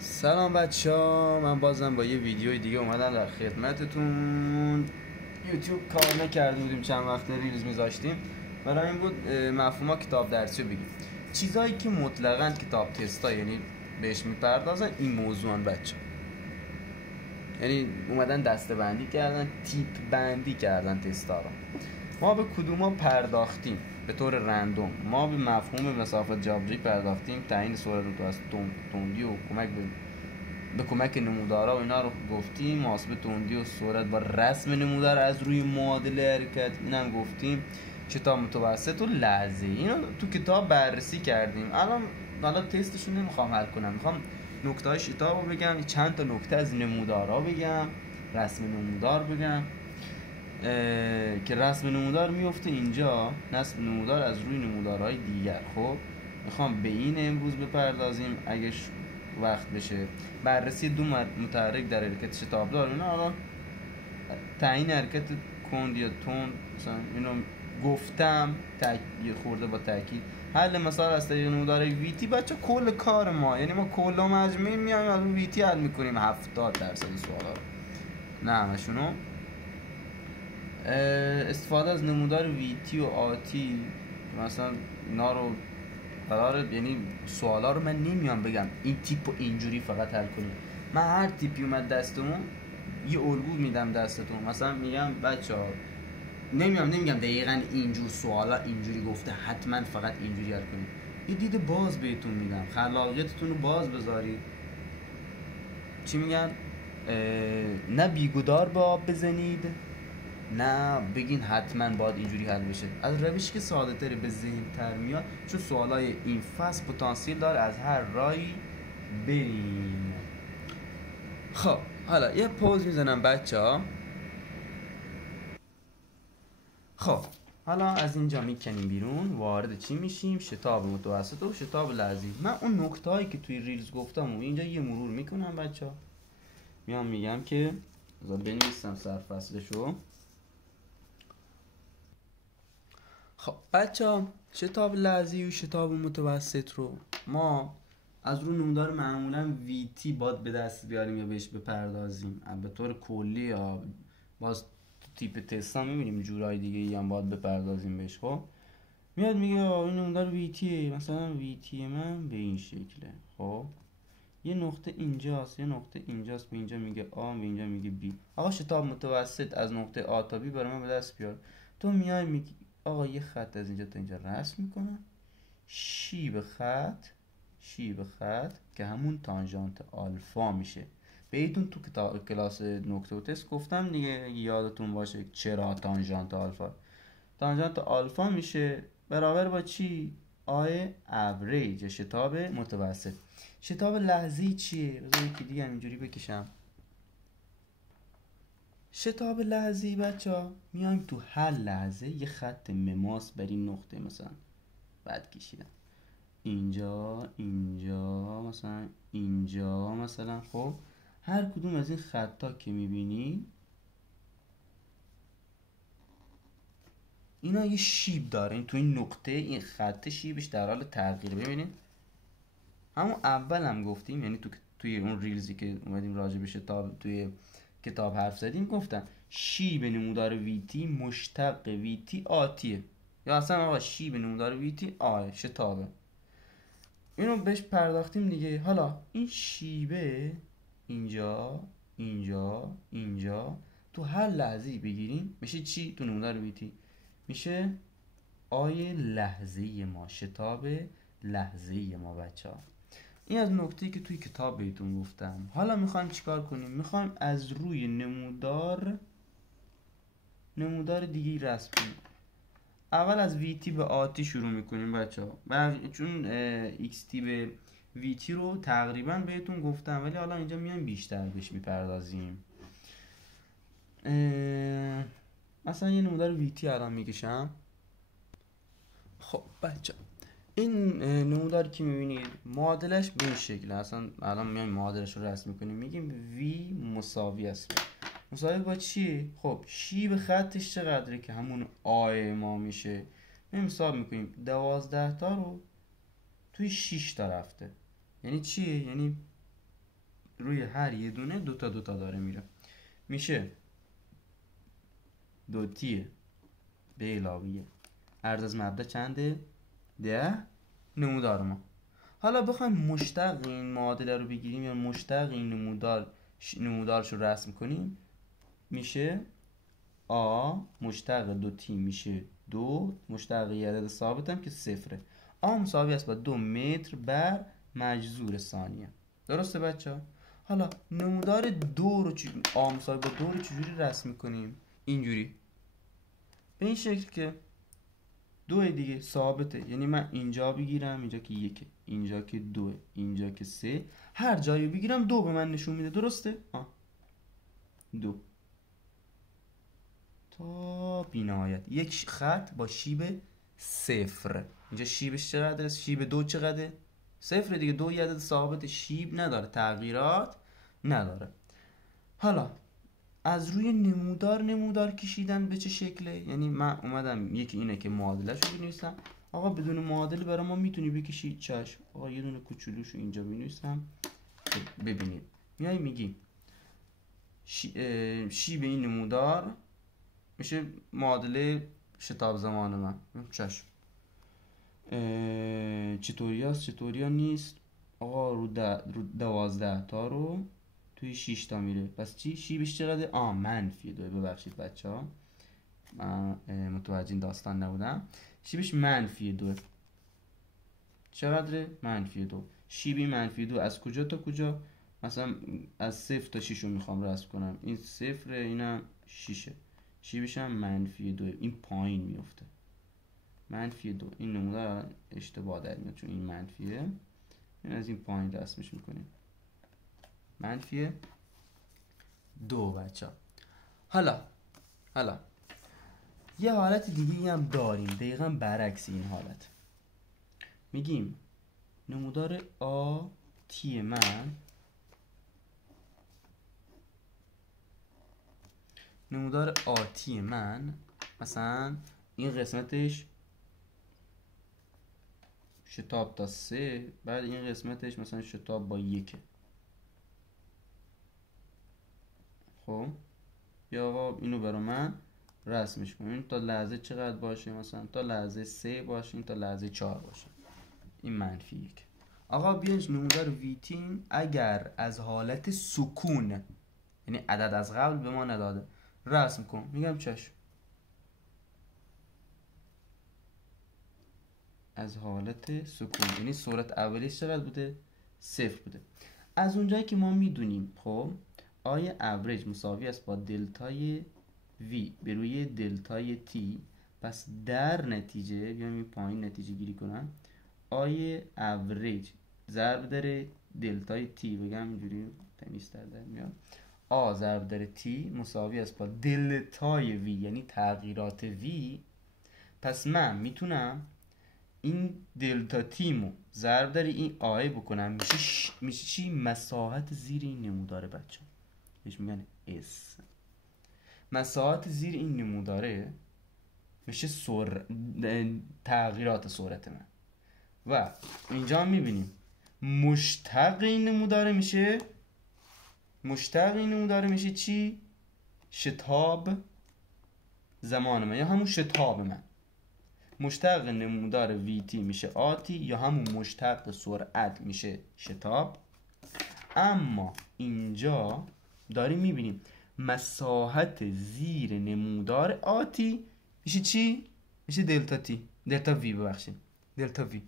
سلام بچه ها، من بازم با یه ویدیوی دیگه اومدم در خدمتتون. یوتیوب کار نکرده بودیم، چند وقت ریلز میذاشتیم. برای این بود مفهوما کتاب درسی رو بگیم. چیزایی که مطلقاً کتاب تستا یعنی بهش میپردازن این موضوعان بچه، یعنی اومدن دسته بندی کردن، تیپ بندی کردن تستا رو. ما به کدوما پرداختیم به طور رندوم؟ ما به مفهوم مسافت جابجایی پرداختیم، تعیین سرعت رو از تندی و به کمک نمودارها و اینا رو گفتیم، محاسبه تندی و سرعت با رسم نمودار از روی معادل حرکت اینم گفتیم، شتاب متوسط و لحظه اینو تو کتاب بررسی کردیم. حالا تستشون نمیخوام حل کنم، میخوام نکته های شتاب رو بگم، چند تا نکته از نمودارها بگم، رسم نمودار بگم که رسم نمودار میفته اینجا، نسب نمودار از روی نمودارهای دیگر. خب میخوام به این امروز بپردازیم اگه وقت بشه. بررسی دو متحرک در حرکت شتابدار، اینا حالا تعیین حرکت کند یا تند مثلا اینو گفتم یه خورده با تاکید. حل مثلا از طریق نمودار ویتی بچه کل کار ما، یعنی ما کل مجموعی میایم از ویتی حل میکنیم 70% سوالا رو، نه همشونو. استفاده از نمودار ویتی و آتی، مثلا اینا رو قراره، یعنی سوالا رو من نمیام بگم این تیپ و اینجوری فقط حل کنید. من هر تیپی اومد دستمون یه الگو میدم دستتون، مثلا میگم بچه‌ها نمیگم دقیقاً اینجور سوالا اینجوری گفته حتما فقط اینجوری حل کنید. یه دید باز بهتون میدم، خلاقیتتون رو باز بذارید. چی میگن؟ نه بیگدار به آب بزنید، نه بگین حتما باید اینجوری حل بشه. از روشی که ساده تری به ذهن تر میاد، چون سوالای این فصل پتانسیل داره از هر راهی بریم. خب حالا یه پوز میزنم بچه ها. خب حالا از اینجا میکنیم بیرون، وارد چی میشیم؟ شتاب متوسط و شتاب لحظی. من اون نکته هایی که توی ریلز گفتم و اینجا یه مرور میکنم بچه ها. میگم که بنویسم سرفصلشو. خب بچه ها، شتاب لحظی و شتاب متوسط رو ما از رو نمودار معمولا ویتی باید به دست بیاریم یا بهش بپردازیم به طور کلی، یا باز تیپ تستا میبینیم جورای دیگه ای هم باید بپردازیم بهش. خب میاد میگه این نمودار ویتیه، مثلا ویتی من به این شکله. خب یه نقطه اینجاست، یه نقطه اینجاست، به اینجا میگه آ، به اینجا میگه بی. آقا شتاب متوسط از نقطه آ تا بی برای من به دست بیار. تو میای میگی آقا یه خط از اینجا تا اینجا رسم میکنم، شیب خط که همون تانژانت آلفا میشه. بهتون تو کلاس نکته و تست گفتم دیگه، یادتون باشه چرا تانژانت آلفا. تانژانت آلفا میشه برابر با چی؟ آی اوریج، شتاب متوسط. شتاب لحظی چیه؟ بذار یکی دیگه اینجوری بکشم. شتاب لحظی بچه ها میایم تو هر لحظه یه خط مماس بر این نقطه مثلا بعد کشیدم، اینجا مثلا اینجا مثلا. خب هر کدوم از این خطا که میبینی اینا یه شیب داره، این تو این نقطه این خط شیبش در حال تغییر. ببینید همون اول هم گفتیم، یعنی توی اون ریلزی که اومدیم راجع به شتاب توی کتاب حرف زدیم، گفتم شیب نمودار ویتی مشتق ویتی آتیه، یا اصلا آقا شیب نمودار ویتی آه شتابه. اینو بهش پرداختیم دیگه. حالا این شیبه اینجا تو هر لحظه‌ای بگیریم میشه چی؟ تو نمودار ویتی میشه آی لحظه ما، شتاب لحظه ما بچه ها. این از نکته‌ای که توی کتاب بهتون گفتم. حالا میخوایم چیکار کنیم؟ میخوایم از روی نمودار دیگه رسم کنیم. اول از ویتی به آتی شروع میکنیم بچه ها، چون ایکس تی به ویتی رو تقریبا بهتون گفتم، ولی حالا اینجا میایم بیشتر بهش میپردازیم. مثلا یه نمودار ویتی الان میکشم. خب بچه این نمودار که میبینید معادلش به این شکل، اصلا الان میایم معادلش رو رسم میکنیم، میگیم وی مساوی است. مساوی با چی؟ خب شیب خطش چقدره که همون آی ما میشه. میایم حساب میکنیم 12 تا رو توی 6 تا رفته. یعنی چیه؟ یعنی روی هر یه دونه دوتا داره میره. میشه دوتی به علاوه عرض از مبدا چنده؟ 10 نمودار ما. حالا بخوایم مشتق این معادله رو بگیریم یا مشتق این نمودارش رو رسم کنیم، میشه آ مشتق دوتی میشه 2 مشتق یه عدد ثابت هم که 0. آ مساوی است با 2 متر بر مجذور ثانیه. درسته بچه ها؟ حالا نمودار آ مساوی با 2 رو چجوری رسم میکنیم؟ اینجوری، به این شکل که 2 دیگه ثابته، یعنی من اینجا بگیرم، اینجا که 1، اینجا که 2، اینجا که 3، هر جایی بگیرم 2 به من نشون میده. درسته؟ 2 تا بی‌نهایت یک خط با شیب 0. اینجا شیبش چقدره؟ شیب 2 چقدره؟ 0 دیگه. 2 یه عدد ثابت، شیب نداره، تغییرات نداره. حالا از روی نمودار کشیدن به چه شکله؟ یعنی من اومدم یکی اینه که معادله‌شو بنویسم. آقا بدون معادله برای ما میتونی بکشی؟ چشم. آقا یه دونه کوچولوشو اینجا بنویسم ببینید. میای میگی شیب این نمودار میشه معادله شتاب زمان من. چشم. چطوری هست؟ چطوری ها نیست؟ آقا رو 12 تا رو توی 6 تا میره. پس چی؟ شیبش چقدر؟ منفی 2. ببخشید بچه ها، من متوجه این داستان نبودم. شیبش منفی 2. چقدره؟ منفی 2. شیبی منفی 2 از کجا تا کجا؟ مثلا از 0 تا 6 رو میخوام رسم کنم. این 0، اینم 6. شیبش هم منفی 2. این پایین میفته. منفی 2. این نمودار اشتباه در میاد چون این منفیه. این از این پایین رسمش میکنیم. منفی 2 بچه ها. حالا یه حالت دیگه هم داریم، دقیقا برعکس این حالت. میگیم نمودار آتی من مثلا این قسمتش شتاب تا 3، بعد این قسمتش مثلا شتاب با 1. خب یا آقا اینو برای من رسمش کنیم. تا لحظه چقدر باشه؟ مثلا تا لحظه 3 باشه، این تا لحظه 4 باشه. این منفی 1. آقا بیاین نمودار ویتیم اگر از حالت سکون، یعنی عدد از قبل به ما نداده، رسم کن. میگم چشم. از حالت سکون یعنی سرعت اولیش چقدر بوده؟ 0 بوده. از اونجایی که ما میدونیم خب آی اوریج مساوی است با دلتای وی به روی دلتای تی، پس در نتیجه بیام این پایین نتیجه گیری کنم. آی اوریج ضرب داره دلتای تی، بگم اینجوری تمیز در میاد. آ ضرب داره تی مساوی است با دلتای وی یعنی تغییرات وی. پس من میتونم این دلتا تیمو ضرب در این آی بکنم، میشه چی؟ مساحت زیر این نموداره بچه، بهش میگن اس. مساحت زیر این نموداره میشه تغییرات سرعت من. و اینجا میبینیم مشتق این نموداره میشه چی؟ شتاب زمان من یا همون شتاب من. مشتق نمودار ویتی میشه آتی یا همون مشتق سرعت میشه شتاب. اما اینجا داریم میبینیم مساحت زیر نمودار آتی میشه چی؟ میشه دلتا تی، دلتا وی، ببخشید دلتا وی.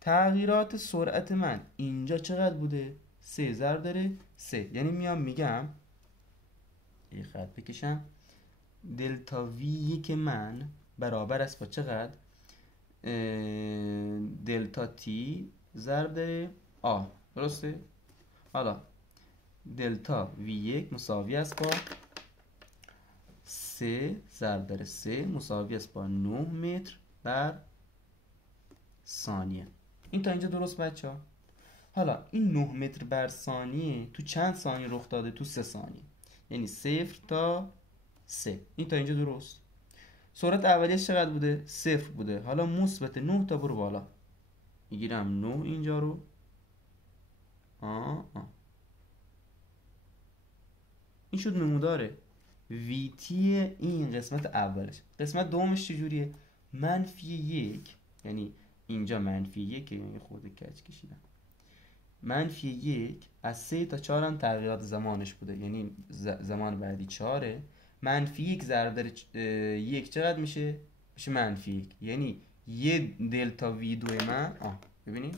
تغییرات سرعت من اینجا چقدر بوده؟ 3 ضرب داره 3. یعنی میام میگم یه خط بکشم، دلتا وی که من برابر است با چقدر؟ دلتا تی ضرب داره آ. درسته؟ حالا دلتا وی 1 مساوی است با 3 ضرب داره 3 مساوی است با 9 متر بر ثانیه. این تا اینجا درست بچه ها؟ حالا این 9 متر بر ثانیه تو چند ثانیه رخ داده؟ تو 3 ثانیه، یعنی 0 تا 3. این تا اینجا درست. سرعت اولیش چقدر بوده؟ 0 بوده. حالا مثبت 9 تا برو بالا، میگیرم 9 اینجا رو این شد نمودار ویتی این قسمت اولش. قسمت دومش چجوریه؟ منفی یک، یعنی اینجا منفی یک، یعنی خورده کج کشیدم. منفی یک از 3 تا 4 هم تغییرات زمانش بوده، یعنی زمان بعدی 4. منفی یک ضرب در یک چقدر میشه؟ میشه منفی یک، یعنی یه دلتا وی دو من ببینید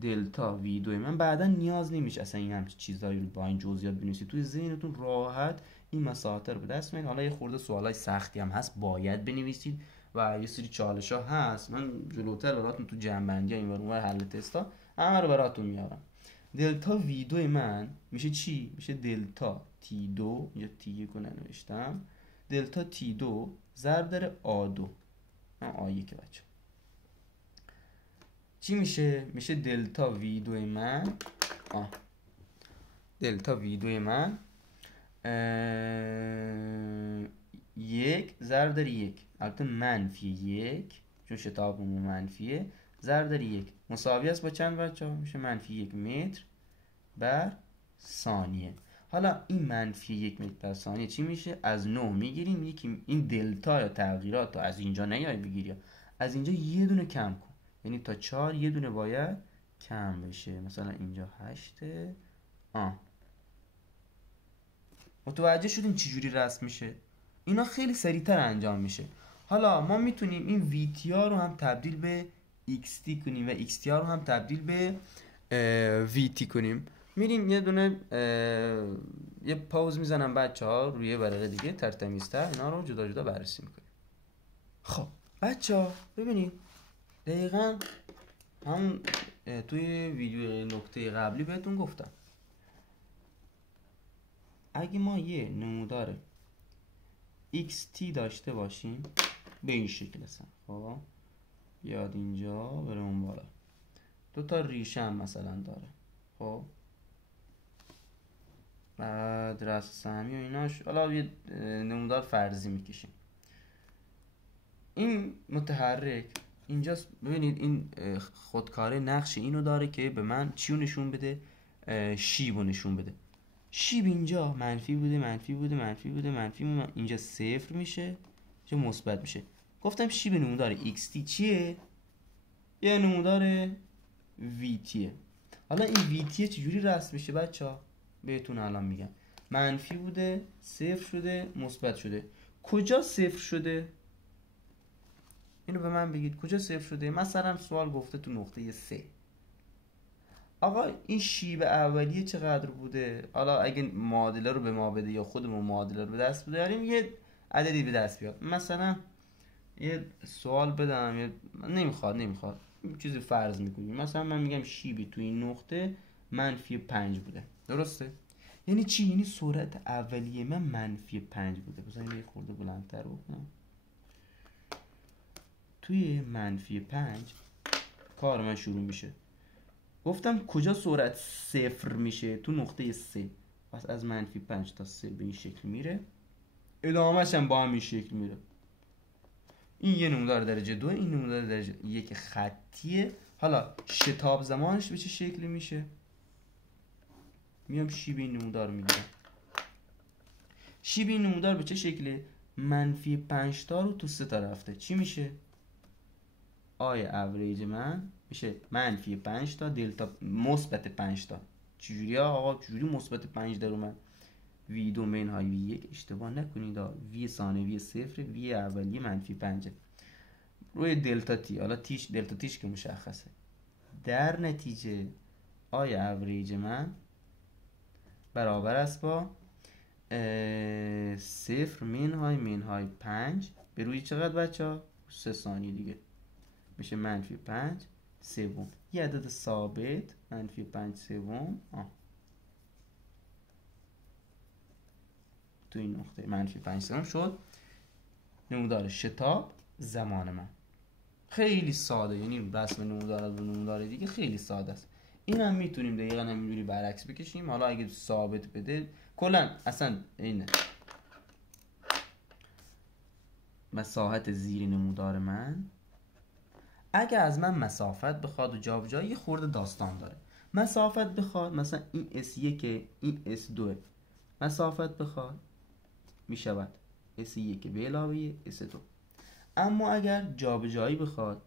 دلتا وی دو من بعدا نیاز نمیشه اصلا این همچین چیزایی رو با این جزئیات بنویسید، توی ذهنتون راحت این مساحت رو به دست میارید. حالا یه خورده سوالای سختی هم هست باید بنویسید و یه سری چالش ها هست، من جلوتر براتون تو جنبندی ها اینور اونور حل تستا همه رو براتون میارم. دلتا وی دو من میشه چی؟ میشه دلتا تی دو، اینجا تی یک رو ننوشتم، دلتا تی دو ضرب در آ دو، آ1 بچه چی میشه؟ میشه دلتا وی دو من دلتا وی دو من یک ضرب در یک، البته منفی یک چون شتابمون منفیه، ضرب در یک مساوی است با چند بچه ها؟ میشه منفی یک متر بر ثانیه. حالا این منفی یک متر بر ثانیه چی میشه؟ از 9 میگیریم، یکی این دلتا یا تغییرات رو از اینجا نیای بگیری، از اینجا یه دونه کم کن، یعنی تا 4 یه دونه باید کم بشه، مثلا اینجا 8. متوجه شدیم چجوری رسم میشه؟ اینا خیلی سریعتر انجام میشه. حالا ما میتونیم این VT ها رو هم تبدیل به XT کنیم و XT ها رو هم تبدیل به VT کنیم. میریم یه دونه یه پاوز میزنم بچه ها روی یه ورقه دیگه ترتمیزتر، اینا رو جدا جدا بررسی میکنیم. خب بچه ها ببینید دقیقا هم توی ویدیو نکته قبلی بهتون گفتم اگه ما یه نمودار xt داشته باشیم به این شکل هستن، خب بیاد اینجا بره اون بالا، 2 تا ریشه هم مثلا داره، خب بعد رأس سهمی و ایناش، حالا یه نمودار فرضی میکشیم. این متحرک اینجاست، ببینید این خودکاره نقش اینو داره که به من چیو نشون بده؟ شیبو نشون بده. شیب اینجا منفی بوده منفی بوده منفی بوده منفی بوده، اینجا صفر میشه، اینجا مثبت میشه. گفتم شیب نمودار xt چیه؟ یه نمودار vt. حالا این vt چجوری رسم میشه بچه؟ بهتون الان میگم. منفی بوده صفر شده مثبت شده. کجا صفر شده؟ اینو به من بگید کجا صفر شده؟ مثلا سوال گفته تو نقطه 3. آقا این شیب اولیه چقدر بوده؟ حالا اگه معادله رو به ما بده یا خودمون معادله رو به دست بیاریم یه عددی به دست بیاد. مثلا یه سوال بدم نمیخواد چیزی فرض میکنیم، مثلا من میگم شیبی تو این نقطه منفی 5 بوده، درسته؟ یعنی چی؟ یعنی سرعت اولیه من منفی 5 بوده. بذاریم یه خورده بلندتر بکنم. توی منفی 5 کار من شروع میشه. گفتم کجا سرعت صفر میشه؟ تو نقطه 3. پس از منفی 5 تا 3 به این شکل میره، ادامهش هم با همین شکل میره. این یه نمودار درجه 2، این نمودار درجه 1 خطیه. حالا شتاب زمانش به چه شکلی میشه؟ میام شیب این نمودار میگیرم. شیب این نمودار به چه شکله؟ منفی 5 تا رو تو 3 تا رفته، چی میشه؟ آی اوریج من میشه منفی 5 تا دلتا مثبت 5 تا. چجوری آقا؟ چجوری مثبت 5 در اومد؟ وی دو منهای وی یک، اشتباه نکنید، وی ثانوی صفر، وی اولیه منفی 5 روی دلتا تی. حالا تیش دلتا تیش که مشخصه، در نتیجه آی اوریج من برابر است با صفر منهای 5 به روی چقدر بچه ها؟ 3 ثانیه دیگه میشه منفی 5 سوم. یه عدد ثابت منفی 5 سوم تو این نقطه منفی 5 سوم شد نمودار شتاب زمان من. خیلی ساده، یعنی رسم نمودار از نمودار دیگه خیلی ساده است. این هم میتونیم دقیقا همینجوری برعکس بکشیم. حالا اگه ثابت بده کلا اصلا اینه مساحت زیر نمودار من، اگه از من مسافت بخواد و جابجایی خورده داستان داره. مسافت بخواد مثلا این S1 این S2 مسافت بخواد میشود S1 به علاوه S2. اما اگر جابجایی بخواد،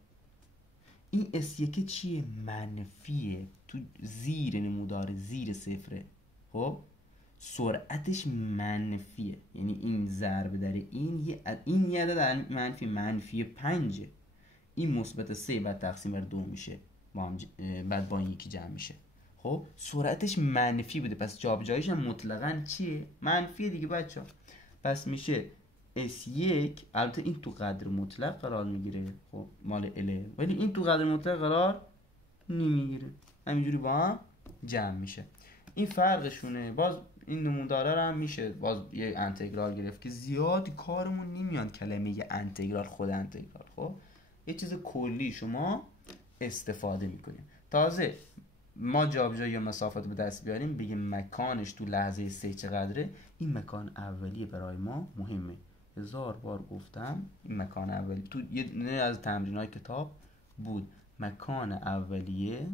این S1 چیه؟ منفیه، تو زیر نمودار، زیر صفره. خب سرعتش منفیه، یعنی این ضرب در این یه عدد منفی 5، این مثبت 3 بعد تقسیم بر 2 میشه، بعد با این یکی جمع میشه. خب سرعتش منفی بوده، پس جابجاییش هم مطلقاً چیه؟ منفیه دیگه بچه ها. پس میشه S1. البته این تو قدر مطلق قرار میگیره، خب مال اله، ولی این تو قدر مطلق قرار نمیگیره، همینجوری با هم جمع میشه. این فرقشونه. باز این نموداره رو هم میشه باز یه انتگرال گرفت که زیاد کارمون نمیاد کلمه یه انتگرال، خود انتگرال. خب یه چیز کلی شما استفاده میکنیم. تازه ما جابجایی یا مسافت به دست بیاریم، بگیم مکانش تو لحظه 3 چقدره، این مکان اولیه برای ما مهمه. 1000 بار گفتم این مکان اولیه تو یه از تمرینای کتاب بود. مکان اولیه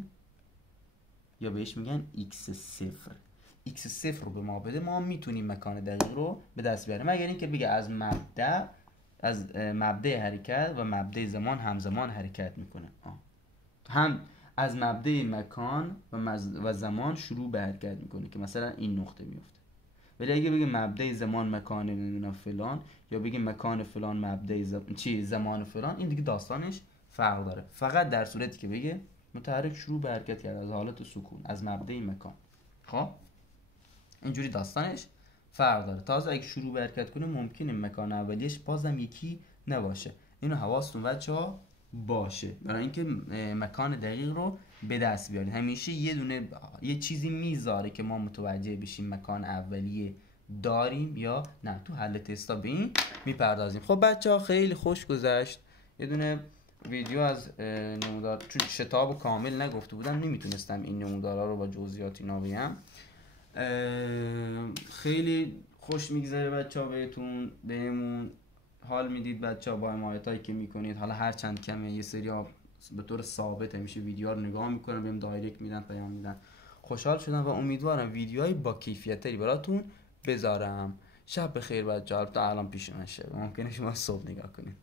یا بهش میگن x0. x0 رو به ما بده، ما میتونیم مکان دقیق رو به دست بیاریم، مگر اینکه بگه از مبدأ حرکت و مبدأ زمان همزمان حرکت میکنه. هم از مبدأ مکان و زمان شروع به حرکت میکنه که مثلا این نقطه میفته. ولی اگه بگه مبدأ زمان مکان نمیدونم فلان، یا بگه مکان فلان مبدأ زمان فلان، این دیگه داستانش فرق داره. فقط در صورتی که بگه متحرک شروع به حرکت کرد از حالت سکون، از مبدأ مکان. خب اینجوری داستانش فرق داره. تازه اگه شروع به حرکت کنه ممکنه مکان اولیش بازم یکی نباشه. اینو حواستون بچه‌ها باشه برای اینکه مکان دقیق رو به دست بیارید. همیشه یه چیزی میذاره که ما متوجه بشیم مکان اولیه داریم یا نه. تو حل تستا به این میپردازیم. خب بچه‌ها خیلی خوش گذشت. یه دونه ویدیو از نمودار، چون شتابو کامل نگفته بودم نمیتونستم این نمودارا رو با جزئیات اینا بگم. خیلی خوش میگذره بچه‌ها بهتون، بهمون حال میدید بچه‌ها با حمایتایی که میکنید. حالا هر چند کمه یه سری‌ها به طور ثابت همیشه ویدیوها رو نگاه میکنن، بهم دایرکت میدن، پیام میدن. خوشحال شدم و امیدوارم ویدیوهای با کیفیت‌تری براتون بذارم. شب بخیر بچه‌ها. الان پیش من شب، ممکنه شما صبح نگاه کنید.